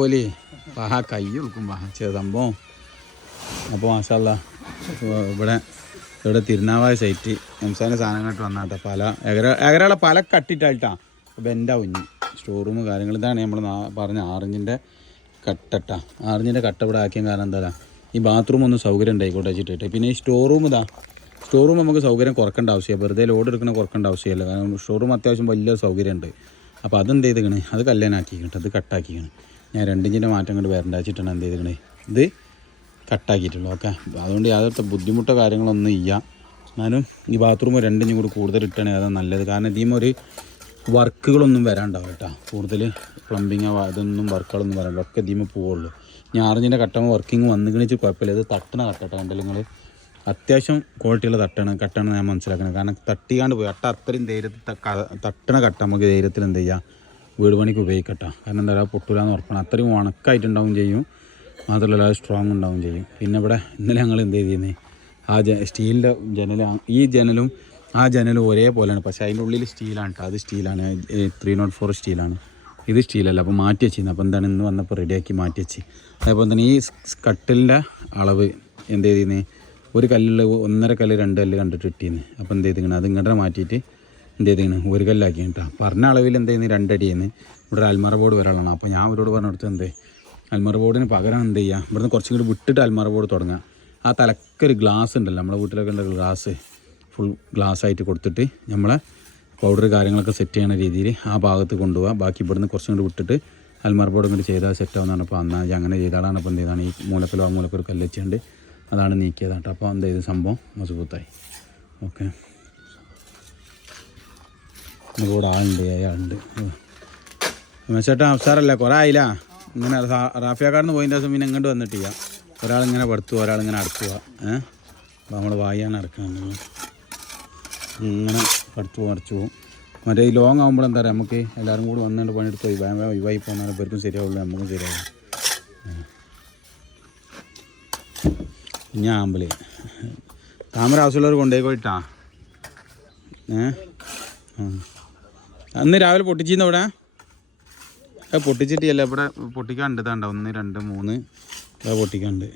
പോലെ കൈ കൊടുക്കും സംഭവം. അപ്പോൾ മാഷാല്ലാ ഇവിടെ തിരുനാവായ സൈറ്റ് എംസാൻ്റെ സാധനങ്ങളായിട്ട് വന്നാട്ടെ. പല എകരകളെ പല കട്ടിട്ടായിട്ടാ ബെൻഡാവും ഇനി സ്റ്റോർ റൂം കാര്യങ്ങൾ. ഇതാണ് നമ്മൾ പറഞ്ഞ ആറിഞ്ചിൻ്റെ കട്ട. ആറിഞ്ചിൻ്റെ കട്ട ഇവിടെ ആക്കിയ കാരണം എന്താ ഈ ബാത്റൂം ഒന്ന് സൗകര്യം ഉണ്ടായിക്കോട്ടെ വെച്ചിട്ട്. പിന്നെ ഈ സ്റ്റോർ റൂം സ്റ്റോർ റൂം നമുക്ക് സൗകര്യം കുറക്കേണ്ട ആവശ്യമില്ല. വെറുതെ ലോഡ് എടുക്കണ കുറക്കേണ്ട ആവശ്യമില്ല. കാരണം സ്റ്റോർ റൂം അത്യാവശ്യം വലിയ സൗകര്യമുണ്ട്. അപ്പോൾ അതെന്ത് ചെയ്തിക്കണ്, അത് കല്യാണാക്കിക്കട്ടെ, അത് കട്ടാക്കിക്കണം. ഞാൻ 2 ഇഞ്ചിൻ്റെ മാറ്റം കൊണ്ട് വരണ്ട വെച്ചിട്ടാണ് എന്ത് ചെയ്തിക്കണേ, ഇത് കട്ടാക്കിയിട്ടുള്ളൂ. ഓക്കെ, അതുകൊണ്ട് യാതൊരു ബുദ്ധിമുട്ടോ കാര്യങ്ങളൊന്നും ഇല്ല. എന്നാലും ഈ ബാത്റൂം 2 ഇഞ്ചും കൂടി കൂടുതൽ ഇട്ടാണ് അതാണ് നല്ലത്. കാരണം ഇതിന് ഒരു വർക്കുകളൊന്നും വരാണ്ടാവും കേട്ടോ. കൂടുതൽ പ്ലംബിങ് അതൊന്നും വർക്കുകളൊന്നും വരാണ്ട, ഒക്കെ ഇതിമ പോവുള്ളൂ. ഞാൻ 6 ഇഞ്ചിൻ്റെ കട്ടമ വർക്കിങ് വന്നിക്കണിച്ച് കുഴപ്പമില്ല. ഇത് തട്ടണ കട്ടട്ടോ കണ്ടല്ലോ നിങ്ങൾ, അത്യാവശ്യം ക്വാളിറ്റിയുള്ള കട്ടാണ് ഞാൻ മനസ്സിലാക്കുന്നത്. കാരണം തട്ടിക്കാണ്ട് പോയി അത്രയും ധൈര്യത്തിൽ തട്ടണ കട്ട നമുക്ക് ധൈര്യത്തിൽ എന്ത് ചെയ്യുക, വീട് പണിക്ക് ഉപയോഗിക്കട്ടോ. കാരണം എന്താ പറയുക, പൊട്ടൂലാന്ന് ഉറപ്പാണ്. അത്രയും ഉണക്കായിട്ടുണ്ടാവും ചെയ്യും, മാത്രമല്ല അത് സ്ട്രോങ് ഉണ്ടാവും ചെയ്യും. പിന്നെ ഇവിടെ ഇന്നലെ ഞങ്ങൾ എന്ത് ചെയ്തിരുന്നത്, ആ സ്റ്റീലിൻ്റെ ജനൽ, ഈ ജനലും ആ ജനലും ഒരേപോലെയാണ്. പക്ഷേ അതിൻ്റെ ഉള്ളിൽ സ്റ്റീലാണ് കേട്ടോ. അത് സ്റ്റീലാണ്, 304 സ്റ്റീലാണ്. ഇത് സ്റ്റീലല്ല. അപ്പോൾ മാറ്റി വെച്ചിരുന്നു. അപ്പോൾ എന്താണ് ഇന്ന് വന്നപ്പോൾ റെഡിയാക്കി മാറ്റി വെച്ച്. അതേപോലെ തന്നെ ഈ കട്ടിലിൻ്റെ അളവ് എന്ത് ചെയ്തിരുന്നത്, ഒരു കല്ലുള്ള 1.5 കല്ല് 2 കല്ല് കണ്ടിട്ട് ഇട്ടിരുന്നു. അപ്പോൾ എന്ത് ചെയ്തിരിക്കണം, അത് ഇങ്ങോട്ട് മാറ്റിയിട്ട് എന്ത് ചെയ്തിരിക്കണം, 1 കല്ലാക്കി കേട്ടോ. പറഞ്ഞ അളവിൽ എന്ത് ചെയ്യുന്നത് 2 അടിയെന്ന്. ഇവിടെ അൽമറ ബോർഡ് വരാനുള്ളതാണ്. അപ്പോൾ ഞാൻ അവരോട് പറഞ്ഞെടുത്ത് എന്ത് അൽമറ ബോർഡിന് പകരം എന്ത് ചെയ്യുക, ഇവിടുന്ന് കുറച്ചും കൂടി വിട്ടിട്ട് അൽമറ ബോർഡ് തുടങ്ങുക. ആ തലക്കൊരു ഗ്ലാസ് ഉണ്ടല്ലോ, നമ്മുടെ വീട്ടിലൊക്കെ ഉള്ള ഗ്ലാസ്, ഫുൾ ഗ്ലാസ് ആയിട്ട് കൊടുത്തിട്ട് നമ്മളെ പൗഡർ കാര്യങ്ങളൊക്കെ സെറ്റ് ചെയ്യുന്ന രീതിയിൽ ആ ഭാഗത്ത് കൊണ്ടുപോകുക. ബാക്കി ഇവിടുന്ന് കുറച്ചും കൂടി വിട്ടിട്ട് അൽമറ ബോർഡ് ഇങ്ങോട്ട് ചെയ്താൽ സെറ്റ് ആവുന്നതാണ്. അപ്പോൾ എന്നാൽ അങ്ങനെ ചെയ്താലാണ്. അപ്പോൾ എന്ത് ചെയ്താണ്, ഈ മൂലക്കലോ ആ മൂലക്കൊരു കല്ല് വെച്ചുകൊണ്ട് അതാണ് നീക്കിയതാട്ടോ. അപ്പോൾ എന്ത് ചെയ്ത് സംഭവം മസുബൂത്തായി. ഓക്കെ, ഇവിടെ ആളുണ്ട്, ആളുണ്ട്. ചേട്ടാ അവസാരമല്ല, കുറേ ആയില്ല ഇങ്ങനെ റാഫിയാക്കാടുന്ന് പോയിൻ്റെ ദിവസം പിന്നെ ഇങ്ങോട്ട് വന്നിട്ടില്ല. ഒരാളിങ്ങനെ പടുത്തു, ഒരാളിങ്ങനെ അടക്കുക. അപ്പോൾ നമ്മൾ വായാണ് അടക്കുന്നത്. ഇങ്ങനെ പടുത്തു അടച്ചു പോകും. മറ്റേ ഈ ലോങ് ആകുമ്പോൾ എന്താ പറയുക, നമുക്ക് എല്ലാവരും കൂടി വന്നുകൊണ്ട് പണിയെടുത്ത് ഒഴിവായി പോകുന്നതാണ്. ഇവർക്കും ശരിയാവുള്ളൂ, നമുക്കും ശരിയാവുള്ളൂ. ഞാൻ ആമ്പല് താമര ആവശ്യമുള്ളവർ കൊണ്ടുപോയിട്ടാ. അന്ന് രാവിലെ പൊട്ടിച്ചിരുന്ന ഇവിടെ പൊട്ടിച്ചിട്ടില്ല, ഇവിടെ പൊട്ടിക്കാണ്ട്. ഇതാണ്ട 1 2 3 ഇവിടെ പൊട്ടിക്കാണ്ട്.